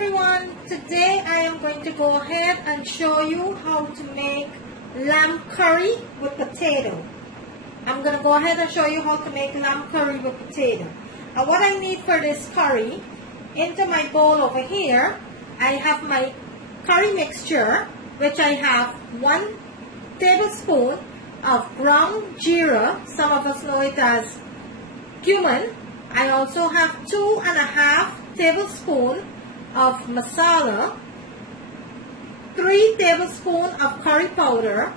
everyone, today I am going to go ahead and show you how to make lamb curry with potato. I'm going to go ahead and show you how to make lamb curry with potato. And what I need for this curry, into my bowl over here, I have my curry mixture, which I have 1 tablespoon of ground jeera, some of us know it as cumin. I also have 2.5 tablespoons of masala, 3 tablespoons of curry powder,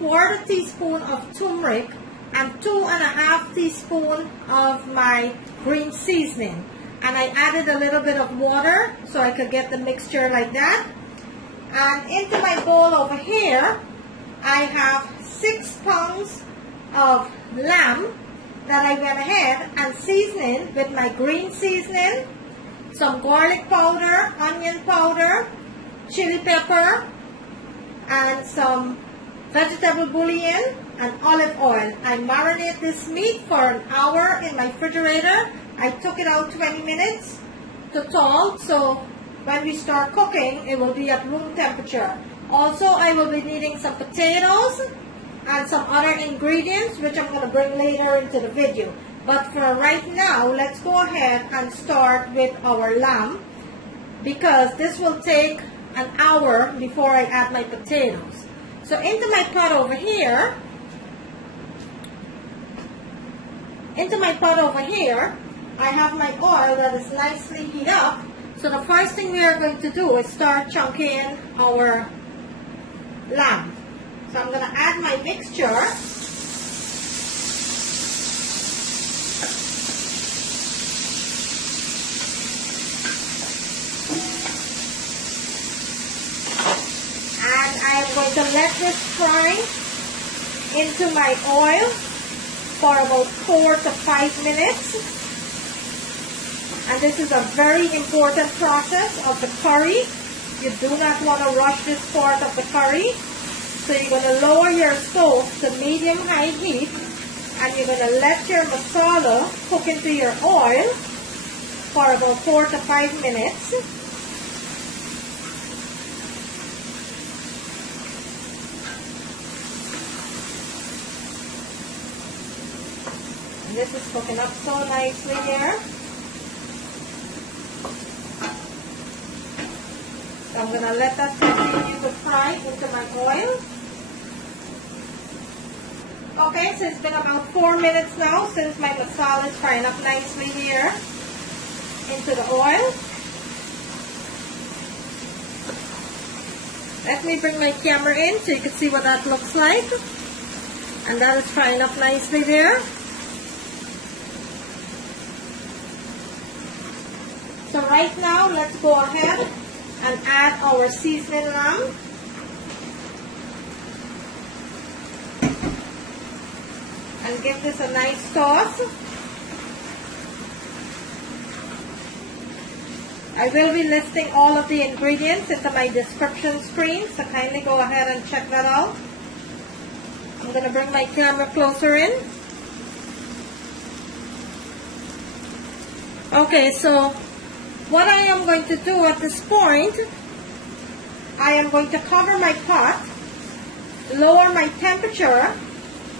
1/4 teaspoon of turmeric, and 2.5 teaspoons of my green seasoning. And I added a little bit of water so I could get the mixture like that. And into my bowl over here, I have 6 pounds of lamb that I went ahead and seasoned with my green seasoning, some garlic powder, onion powder, chili pepper, and some vegetable bouillon and olive oil. I marinate this meat for an hour in my refrigerator. I took it out 20 minutes to thaw, so when we start cooking, it will be at room temperature. Also, I will be needing some potatoes and some other ingredients, which I'm going to bring later into the video. But for right now, let's go ahead and start with our lamb, because this will take an hour before I add my potatoes. So into my pot over here, I have my oil that is nicely heated up. So the first thing we are going to do is start chunking our lamb. So I'm going to add my mixture. And I am going to let this fry into my oil for about 4 to 5 minutes. And this is a very important process of the curry. You do not want to rush this part of the curry. So you're going to lower your stove to medium-high heat, and you're going to let your masala cook into your oil for about 4 to 5 minutes. And this is cooking up so nicely here. So I'm going to let that continue to fry into my oil. Okay, so it's been about 4 minutes now since my masala is frying up nicely here into the oil. Let me bring my camera in so you can see what that looks like. And that is frying up nicely there. So right now, let's go ahead and add our seasoning lamb. And give this a nice toss. I will be listing all of the ingredients into my description screen, so kindly go ahead and check that out. I'm going to bring my camera closer in. Okay, so what I am going to do at this point, I am going to cover my pot, lower my temperature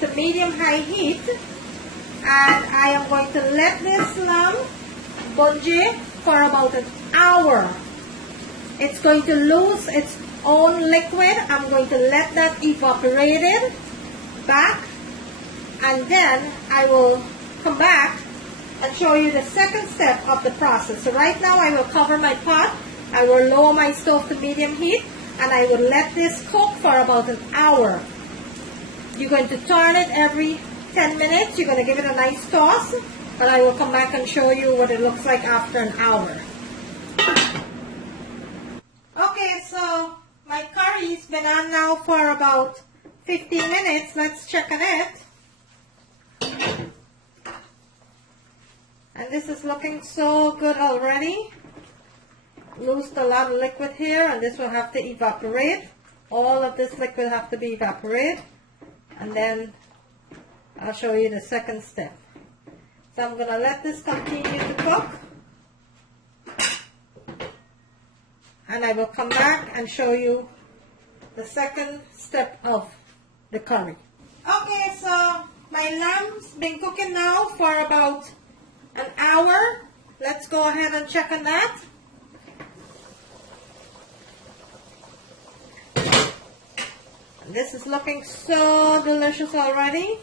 to medium-high heat, and I am going to let this lamb bungee for about an hour. It's going to lose its own liquid. I'm going to let that evaporate back, and then I will come back and show you the second step of the process. So right now I will cover my pot, I will lower my stove to medium heat, and I will let this cook for about an hour. You're going to turn it every 10 minutes, you're going to give it a nice toss, but I will come back and show you what it looks like after an hour. Okay, so my curry's been on now for about 15 minutes. Let's check on it. And this is looking so good already. Loosed a lot of liquid here, and this will have to evaporate. All of this liquid have to be evaporated. And then I'll show you the second step. So I'm going to let this continue to cook. and I will come back and show you the second step of the curry. Okay, so my lamb's been cooking now for about an hour. Let's go ahead and check on that. This is looking so delicious already.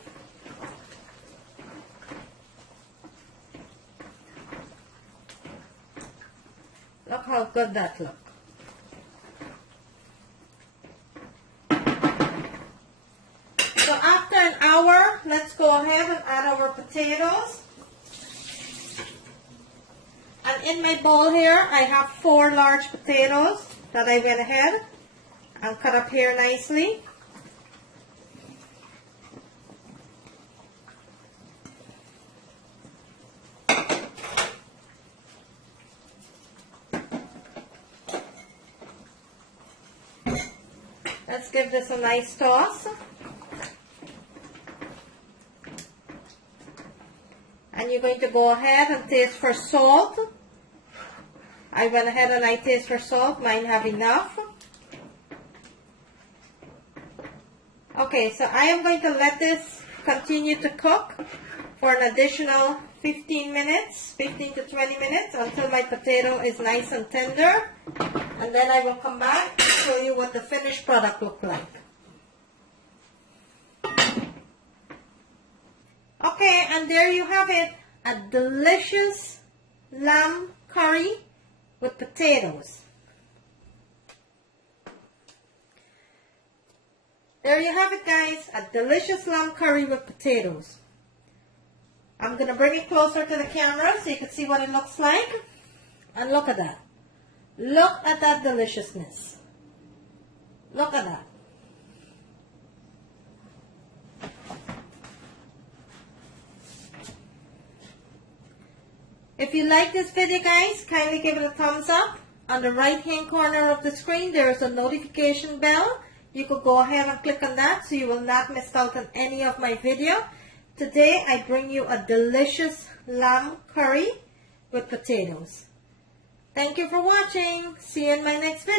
Look how good that looks. So after an hour, let's go ahead and add our potatoes. And in my bowl here, I have 4 large potatoes that I went ahead and cut up here nicely. Let's give this a nice toss. And you're going to go ahead and taste for salt. I went ahead and I taste for salt. Mine have enough. Okay, so I am going to let this continue to cook for an additional 15 to 20 minutes until my potato is nice and tender. And then I will come back and show you what the finished product looks like. Okay, and there you have it. A delicious lamb curry with potatoes. There you have it, guys. A delicious lamb curry with potatoes. I'm going to bring it closer to the camera so you can see what it looks like. And look at that. Look at that deliciousness. Look at that. If you like this video, guys, kindly give it a thumbs up. On the right hand corner of the screen, there is a notification bell. You could go ahead and click on that so you will not miss out on any of my video. Today, I bring you a delicious lamb curry with potatoes. Thank you for watching. See you in my next video.